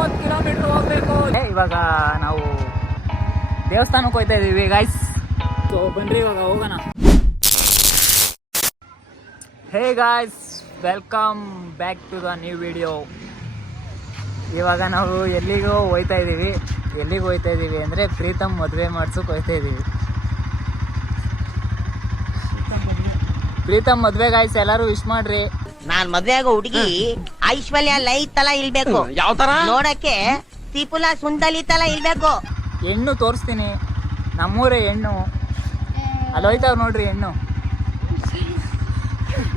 19 kilometre ಹೋಗ್ಬೇಕು. ಇವಾಗ ನಾವು ದೇವಸ್ಥಾನಕ್ಕೆ ಹೋಗ್ತಾ ಇದೀವಿ ಗೈಸ್. ಸೊ ಬನ್ರಿ ಇವಾಗ ಹೋಗೋಣ. Hey guys, welcome back to the new video. ಇವಾಗ ನಾವು ಎಲ್ಲಿಗೆ ಹೋಗ್ತಾ ಇದ್ದೀವಿ ಅಂದರೆ ಪ್ರೀತಮ್ ಮದುವೆ ಮಾಡ್ಸೋಕೆ ಹೋಗ್ತಾ ಇದ್ದೀವಿ. ಪ್ರೀತಮ್ ಮದುವೆ ಗಾಯ್ಸ್, ಎಲ್ಲರೂ ವಿಶ್ ಮಾಡ್ರಿ. ನಾನ್ ಮದ್ವೆ ಆಗೋ ಹುಡುಗಿ ಐಶ್ವರ್ಯ ಲೈ ತರ ಇಲ್ಬೇಕು. ಯಾವ ತರ ನೋಡಕ್ಕೆ ತ್ರಿಪುಲ ಸುಂದಲಿ ತರ ಇಲ್ಬೇಕು. ಹೆಣ್ಣು ತೋರಿಸ್ತೀನಿ, ನಮ್ಮೂರೇ ಹೆಣ್ಣು. ಅಲ್ಲಿ ಹೋಯ್ತಾವ್ ನೋಡ್ರಿ ಹೆಣ್ಣು,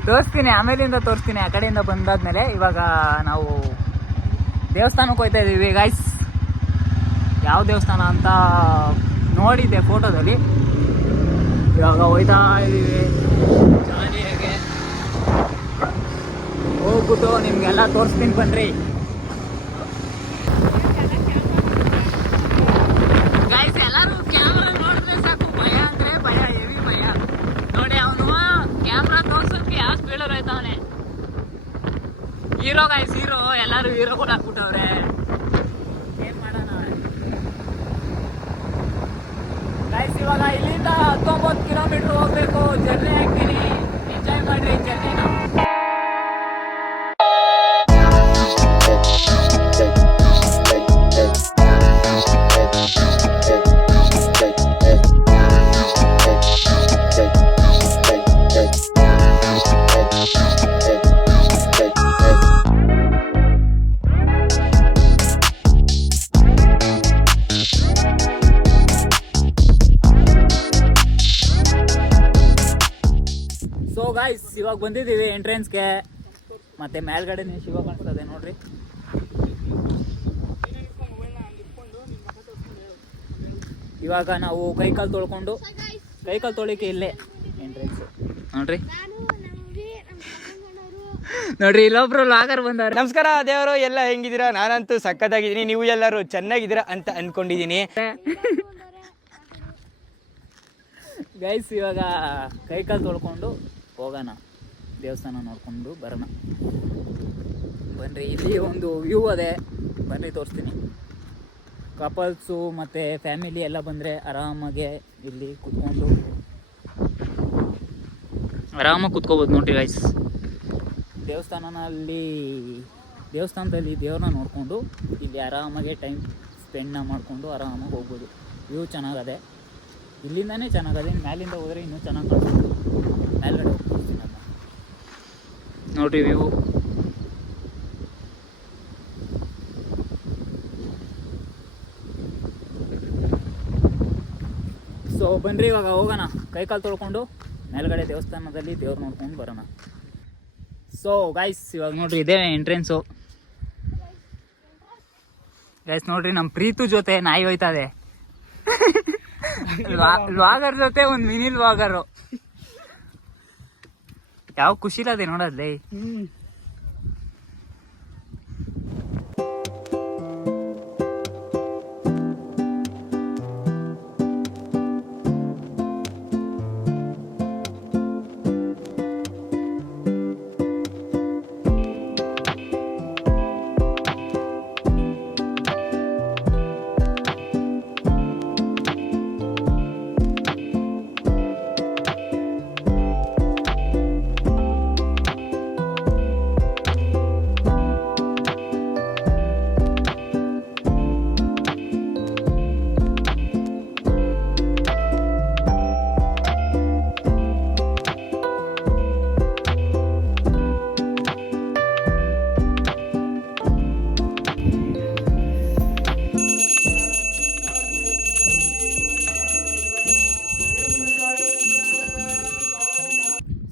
ತೋರಿಸ್ತೀನಿ, ಆಮೇಲಿಂದ ತೋರಿಸ್ತೀನಿ. ಆ ಕಡೆಯಿಂದ ಬಂದಾದ್ಮೇಲೆ ಇವಾಗ ನಾವು ದೇವಸ್ಥಾನಕ್ಕೆ ಹೋಗ್ತಾ ಇದ್ದೀವಿ ಗೈಸ್. ಯಾವ ದೇವಸ್ಥಾನ ಅಂತ ನೋಡಿದ್ದೆ ಫೋಟೋದಲ್ಲಿ. ಇವಾಗ ಹೋಯ್ತಾ ಇದ್ದೀವಿ. ಚೆನ್ನಾಗಿ ಹೋಗ್ಬಿಟ್ಟು ನಿಮ್ಗೆಲ್ಲ ತೋರಿಸ್ತೀನಿ ಬನ್ರಿ. ಗೈಸ್ ಎಲ್ಲರೂ ಕ್ಯಾಮ್ರಾ ನೋಡಿದ್ರೆ ಸಾಕು, ಭಯ ಅಂದರೆ ಭಯ, ಹೆವಿ ಭಯ. ನೋಡಿ ಅವನು ಕ್ಯಾಮ್ರಾ ತೋರ್ಸೋಕ್ಕೆ ಯಾವ ಸ್ಪೀಡರ್ ಹೋಯ್ತವನೆ. Hero guys, hero. ಎಲ್ಲರೂ ಹೀರೋ ಕೂಡ ಹಾಕ್ಬಿಟ್ಟವ್ರೆ. ಏನ್ ಮಾಡೋಣ ಗೈಸ್. ಇವಾಗ ಇಲ್ಲಿಂದ 19 ಕಿಲೋಮೀಟರ್ ಹೋಗ್ಬೇಕು. ಜರ್ನಿ ಹಾಕ್ತೀನಿ, ಎಂಜಾಯ್ ಮಾಡ್ರಿ ಜರ್ನಿನ. ಸೊ ಗಾಯ್ಸ್, ಇವಾಗ ಬಂದಿದ್ದೀವಿ ಎಂಟ್ರೆನ್ಸ್ಗೆ. ಮತ್ತೆ ಮೇಲ್ಗಡೆನೇ ಶಿವ ಕಾಣಿಸ್ತದೆ ನೋಡ್ರಿ. ಇವಾಗ ನಾವು ಕೈಕಾಲು ತೊಳಿಕೆ ಇಲ್ಲೇ ಎಂಟ್ರೆನ್ಸ್ ನೋಡ್ರಿ. ನೋಡ್ರಿ ಇಲ್ಲೊಬ್ರು ಲಾಗರ್ ಬಂದವ್ರೆ. ನಮಸ್ಕಾರ ದೇವರು, ಎಲ್ಲ ಹೆಂಗಿದ್ದೀರಾ? ನಾನಂತೂ ಸಖತ್ತಾಗಿದ್ದೀನಿ, ನೀವು ಎಲ್ಲರೂ ಚೆನ್ನಾಗಿದ್ದೀರಾ ಅಂತ ಅನ್ಕೊಂಡಿದ್ದೀನಿ ಗೈಸ್. ಇವಾಗ ಕೈಕಾಲು ತೊಳ್ಕೊಂಡು ಹೋಗೋಣ, ದೇವಸ್ಥಾನ ನೋಡ್ಕೊಂಡು ಬರೋಣ ಬನ್ರಿ. ಇಲ್ಲಿ ಒಂದು ವ್ಯೂ ಅದೇ, ಬನ್ರಿ ತೋರಿಸ್ತೀನಿ. ಕಪಲ್ಸು ಮತ್ತು ಫ್ಯಾಮಿಲಿ ಎಲ್ಲ ಬಂದರೆ ಆರಾಮಾಗೆ ಇಲ್ಲಿ ಕುತ್ಕೊಂಡು ಆರಾಮಾಗಿ ಕುತ್ಕೋಬೋದು ನೋಡ್ರಿ ಗೈಸ್. ದೇವಸ್ಥಾನದಲ್ಲಿ ದೇವ್ರನ್ನ ನೋಡಿಕೊಂಡು ಇಲ್ಲಿ ಆರಾಮಾಗೆ ಟೈಮ್ ಸ್ಪೆಂಡ್ನ ಮಾಡಿಕೊಂಡು ಆರಾಮಾಗಿ ಹೋಗ್ಬೋದು. ವ್ಯೂ ಚೆನ್ನಾಗದೆ, ಇಲ್ಲಿಂದನೇ ಚೆನ್ನಾಗದೆ. ಮ್ಯಾಲಿಂದ ಹೋದರೆ ಇನ್ನೂ ಚೆನ್ನಾಗಿ ಕಾಣಿಸ್ಬೋದು. ಮೇಲ್ಗಡೆ ಹೋಗ್ತೀನಿ ಅಲ್ಲ ನೋಡ್ರಿ ವ್ಯೂ. ಸೊ ಬನ್ರಿ ಇವಾಗ ಹೋಗೋಣ, ಕೈಕಾಲು ತೊಳ್ಕೊಂಡು ಮೇಲ್ಗಡೆ ದೇವಸ್ಥಾನದಲ್ಲಿ ದೇವ್ರು ನೋಡ್ಕೊಂಡು ಬರೋಣ. ಸೊ ಗೈಸ್, ಇವಾಗ ನೋಡ್ರಿ ಇದೇ ಎಂಟ್ರೆನ್ಸು ಗೈಸ್. ನೋಡ್ರಿ ನಮ್ಮ ಪ್ರೀತು ಜೊತೆ ನಾಯಿ ಹೋಯ್ತಾ ಇದೆ. ಲಾಗರ್ ಜೊತೆ ಒಂದು ಮಿನಿ ಲಾಗರು. ಯಾವ ಖುಷಿಲದೆ ನೋಡೋದ್ಲೇ.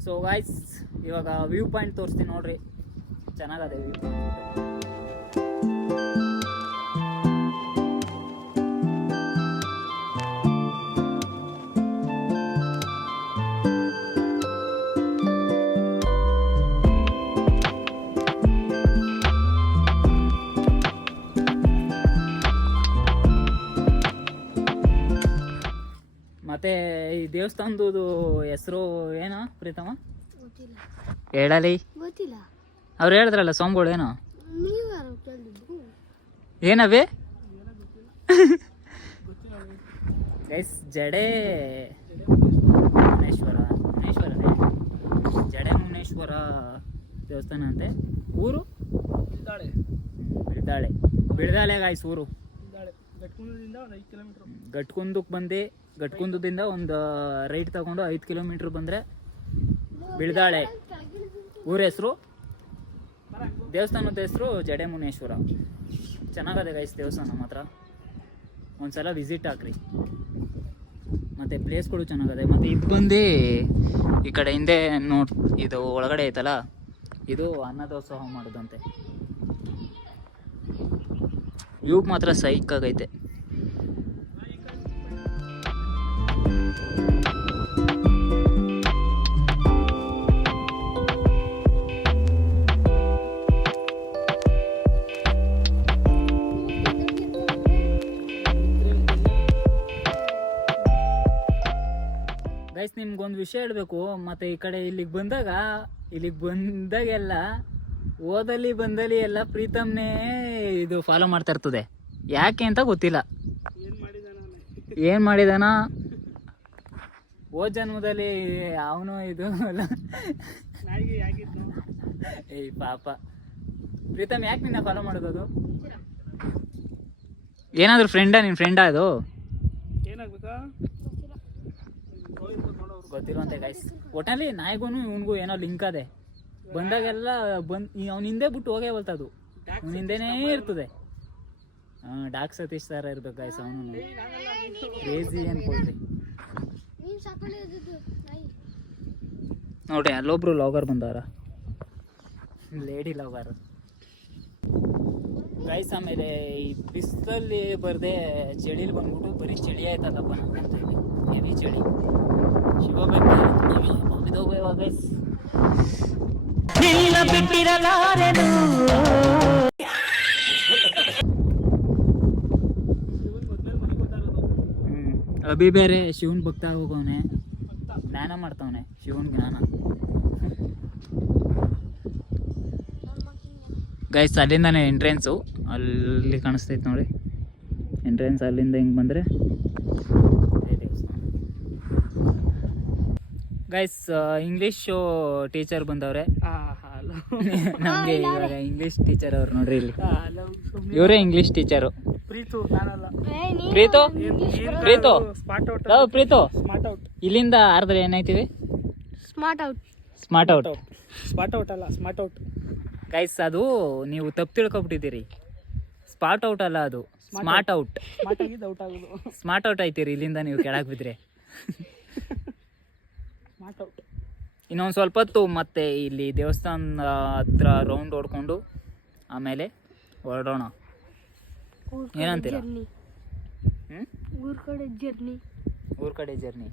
ಸೊ ಗಾಯ್ಸ್, ಇವಾಗ ವ್ಯೂ ಪಾಯಿಂಟ್ ತೋರಿಸ್ತೀನಿ ನೋಡ್ರಿ, ಚೆನ್ನಾಗದೆ ವ್ಯೂ ಪಾಯಿಂಟ್. ಮತ್ತೆ ಈ ದೇವಸ್ಥಾನದ ಹೆಸರು ಏನೋ ಪ್ರೀತಮ ಹೇಳಲಿ? ಗೊತ್ತಿಲ್ಲ. ಅವ್ರು ಹೇಳಿದ್ರಲ್ಲ ಸ್ವಾಮಿಗಳು ಏನೋ. ಏನವೇ ಗೈಸ್ ಜಡೆ ಮುನೇಶ್ವರನೇ ಜಡೆ ಮುನೇಶ್ವರ ದೇವಸ್ಥಾನ ಅಂತೆ. ಊರು ಬಿಳ್ದಾಳೆ ಗಾಯ್ಸ್ ಊರು. ಗಟ್ಕುಂದಕ್ಕೆ ಬಂದು ಗಟ್ಕುಂದದಿಂದ ಒಂದು ರೈಟ್ ತಗೊಂಡು 5 ಕಿಲೋಮೀಟ್ರ್ ಬಂದರೆ ಬಿಳ್ದಾಳೆ ಊರ ಹೆಸರು. ದೇವಸ್ಥಾನದ ಹೆಸರು ಜಡೆ ಮುನೇಶ್ವರ. ಚೆನ್ನಾಗದೆ ಗೈಸ್ ದೇವಸ್ಥಾನ ಮಾತ್ರ, ಒಂದ್ಸಲ ವಿಸಿಟ್ ಹಾಕ್ರಿ. ಮತ್ತು ಪ್ಲೇಸ್ಗಳು ಚೆನ್ನಾಗದೆ. ಮತ್ತು ಇದು ಬಂದು ಈ ಕಡೆ ಹಿಂದೆ ಇದು ಒಳಗಡೆ ಐತಲ್ಲ, ಇದು ಅನ್ನದಾಸೋಹ ಮಾಡೋದಂತೆ. ವ್ಯೂ ಮಾತ್ರ ಸೈಕಾಗೈತೆ. ಗೈಸ್ ನಿಮ್ಗೊಂದು ವಿಷಯ ಹೇಳಬೇಕು. ಮತ್ತು ಈ ಕಡೆ ಇಲ್ಲಿಗೆ ಬಂದಾಗೆಲ್ಲ ಓದಲ್ಲಿ ಬಂದಲ್ಲಿ ಎಲ್ಲ ಪ್ರೀತಮ್ನೇ ಇದು ಫಾಲೋ ಮಾಡ್ತಾ ಇರ್ತದೆ. ಯಾಕೆ ಅಂತ ಗೊತ್ತಿಲ್ಲ. ಏನು ಮಾಡಿದಾನ ಹೋದ ಜನ್ಮದಲ್ಲಿ ಅವನು ಇದು ಅಲ್ಲ. ಏಯ್ ಪಾಪ ಪ್ರೀತಮ್ ಯಾಕೆ ನಿನ್ನ ಫಾಲೋ ಮಾಡೋದು? ಏನಾದರೂ ನಿನ್ನ ಫ್ರೆಂಡಾ ಅದು? ಗೊತ್ತಿರುವಂತೆ ಗೈಸ್. ಒಟ್ಟಲ್ಲಿ ನಾಯಿಗೂ ಇವನಿಗೂ ಏನೋ ಲಿಂಕ್ ಅದೇ. ಬಂದಾಗೆಲ್ಲ ಅವ್ನ ಹಿಂದೆ ಬಿಟ್ಟು ಹೋಗೇ ಬರ್ತದು, ಅವ್ನ ಹಿಂದೆನೇ ಇರ್ತದೆ. ಡಾಕ್ ಸತೀಶ್ ಸರ್ ಇರ್ಬೇಕು ಗೈಸ್. ಅವನು ಕ್ರೇಜಿ ಅನ್ಕೊಳ್ರಿ ನೋಡ್ರಿ. ಅಲ್ಲೊಬ್ರು ಲಾಗರ್ ಬಂದವರ, ಲೇಡಿ ಲಾಗರ್ ಗೈಸ್. ಆಮೇಲೆ ಈ ಬಿಸಿಲಲ್ಲಿ ಬರದೆ ಚಳಿಲಿ ಬಂದ್ಬಿಟ್ಟು ಬರೀ ಚಳಿ ಆಯ್ತದಪ್ಪ ಅಂತ ಹೇಳಿ ಹೆವಿ ಚಳಿ. ಶಿವಬೇಕು ಇವಾಗ ಗೈಸ್. ಅಭಿ ಬೇರೆ ಶಿವನ್ ಭಕ್ತ ಹೋಗವನೆ, ಜ್ಞಾನ ಮಾಡ್ತಾವನೆ. ಶಿವನ್ ಜ್ಞಾನ ಗೈಸ್. ಅಲ್ಲಿಂದಾನೆ ಎಂಟ್ರೆನ್ಸು, ಅಲ್ಲಿ ಕಾಣಿಸ್ತೈತೆ ನೋಡಿ ಎಂಟ್ರೆನ್ಸ್. ಅಲ್ಲಿಂದ ಹಿಂಗೆ ಬಂದರೆ ಗೈಸ್ ಇಂಗ್ಲೀಷು ಟೀಚರ್ ಬಂದವ್ರೆ ನಮಗೆ. ಇವಾಗ ಇಂಗ್ಲೀಷ್ ಟೀಚರ್ ಅವ್ರು ನೋಡ್ರಿ ಇಲ್ಲಿ. ಇವರೇ ಇಂಗ್ಲೀಷ್ ಟೀಚರು. ಪ್ರೀತು ಇಲ್ಲಿಂದ ಆರ್ದ್ರೆ ಏನಾಯ್ತೀವಿ? Smart out guys. ಅದು ನೀವು ತಪ್ಪು ತಿಳ್ಕೊಬಿಟ್ಟಿದ್ದೀರಿ. ಸ್ಪಾಟ್ ಔಟ್ ಅಲ್ಲ, ಅದು ಸ್ಮಾರ್ಟ್ ಔಟ್ ಆಯ್ತೀರಿ ಇಲ್ಲಿಂದ ನೀವು ಕೆಳಗೆ ಬಿದ್ದರೆ. ಇನ್ನೊಂದು ಸ್ವಲ್ಪ ಹೊತ್ತು ಮತ್ತೆ ಇಲ್ಲಿ ದೇವಸ್ಥಾನ ಹತ್ರ ರೌಂಡ್ ಹೊಡ್ಕೊಂಡು ಆಮೇಲೆ ಹೊರಡೋಣ. ಏನಂತೀರ? ಊರ್ ಕಡೆ ಜರ್ನಿ.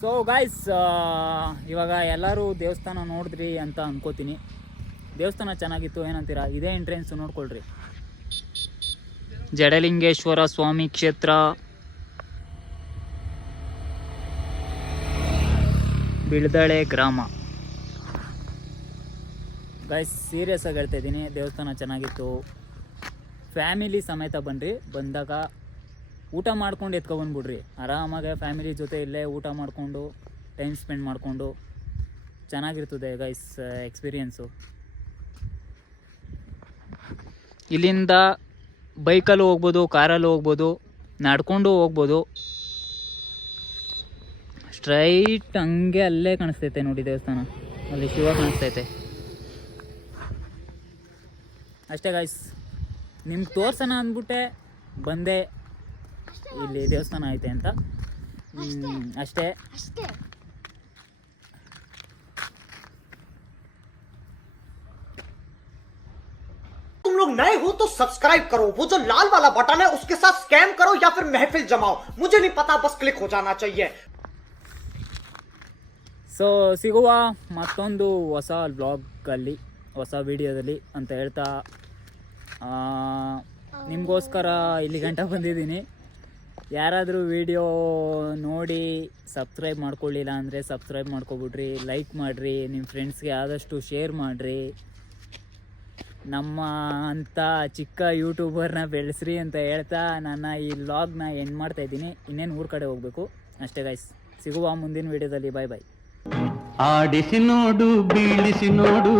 ಸೊ ಗಾಯ್ಸ್, ಇವಾಗ ಎಲ್ಲರೂ ದೇವಸ್ಥಾನ ನೋಡಿದ್ರಿ ಅಂತ ಅನ್ಕೋತೀನಿ. ದೇವಸ್ಥಾನ ಚೆನ್ನಾಗಿತ್ತು, ಏನಂತೀರಾ? ಇದೇ ಎಂಟ್ರೆನ್ಸ್ ನೋಡ್ಕೊಳ್ರಿ. ಜಡಲಿಂಗೇಶ್ವರ ಸ್ವಾಮಿ ಕ್ಷೇತ್ರ, ಬಿಳ್ದಳೆ ಗ್ರಾಮ. ಗೈಸ್ ಸೀರಿಯಸ್ ಆಗಿ ಹೇಳ್ತಾ ಇದ್ದೀನಿ, ದೇವಸ್ಥಾನ ಚೆನ್ನಾಗಿತ್ತು. ಫ್ಯಾಮಿಲಿ ಸಮೇತ ಬನ್ನಿರಿ. ಬಂದಾಗ ಊಟ ಮಾಡ್ಕೊಂಡು ಎತ್ಕೊಬಂದ್ಬಿಡ್ರಿ. ಆರಾಮಾಗೆ ಫ್ಯಾಮಿಲಿ ಜೊತೆ ಇಲ್ಲೇ ಊಟ ಮಾಡಿಕೊಂಡು ಟೈಮ್ ಸ್ಪೆಂಡ್ ಮಾಡಿಕೊಂಡು ಚೆನ್ನಾಗಿರ್ತದೆ ಗೈಸ್ ಎಕ್ಸ್ಪೀರಿಯೆನ್ಸು. ಇಲ್ಲಿಂದ ಬೈಕಲ್ಲೂ ಹೋಗ್ಬೋದು, ಕಾರಲ್ಲೂ ಹೋಗ್ಬೋದು, ನಡ್ಕೊಂಡು ಹೋಗ್ಬೋದು. ಸ್ಟ್ರೈಟ್ ಹಂಗೆ ಅಲ್ಲೇ ಕಾಣಿಸ್ತೈತೆ ನೋಡಿ ದೇವಸ್ಥಾನ. ಅಲ್ಲಿ ಶಿವ ಕಾಣಿಸ್ತೈತೆ ಅಷ್ಟೇ ಗೈಸ್. ನಿಮ್ಗೆ ತೋರ್ಸೋಣ ಅಂದ್ಬಿಟ್ಟೆ ಬಂದೆ, ಇಲ್ಲಿ ದೇವಸ್ಥಾನ ಐತೆ ಅಂತ ಅಷ್ಟೇ. तुम लोग नए हो तो सब्सक्राइब करो, वो जो लाल वाला बटन है उसके साथ स्कैम करो या फिर महफिल जमाओ, मुझे नहीं पता, बस क्लिक हो जाना चाहिए. ಸೊ ಸಿಗುವ ಮತ್ತೊಂದು ಹೊಸ ವ್ಲಾಗಲ್ಲಿ, ಹೊಸ ವಿಡಿಯೋದಲ್ಲಿ ಅಂತ ಹೇಳ್ತಾ ನಿಮಗೋಸ್ಕರ ಇಲ್ಲಿ ಗಂಟ ಬಂದಿದ್ದೀನಿ. ಯಾರಾದರೂ ವಿಡಿಯೋ ನೋಡಿ ಸಬ್ಸ್ಕ್ರೈಬ್ ಮಾಡ್ಕೊಳ್ಳಿಲ್ಲ ಅಂದರೆ ಸಬ್ಸ್ಕ್ರೈಬ್ ಮಾಡ್ಕೊಬಿಡ್ರಿ, ಲೈಕ್ ಮಾಡಿರಿ, ನಿಮ್ಮ ಫ್ರೆಂಡ್ಸ್ಗೆ ಆದಷ್ಟು ಶೇರ್ ಮಾಡಿರಿ. ನಮ್ಮ ಅಂತ ಚಿಕ್ಕ ಯೂಟ್ಯೂಬರ್ನ ಬೆಳೆಸ್ರಿ ಅಂತ ಹೇಳ್ತಾ ನನ್ನ ಈ ವ್ಲಾಗ್ನ ಎಂಡ್ ಮಾಡ್ತಾ ಇದ್ದೀನಿ. ಇನ್ನೇನು ಊರ ಕಡೆ ಹೋಗಬೇಕು ಅಷ್ಟೇ ಗೈಸ್. ಸಿಗುವ ಮುಂದಿನ ವಿಡಿಯೋದಲ್ಲಿ. ಬಾಯ್ ಬಾಯ್. ಆಡಿಸಿ ನೋಡು, ಬೀಳಿಸಿ ನೋಡು,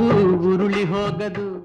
ಉರುಳಿ ಹೋಗದು.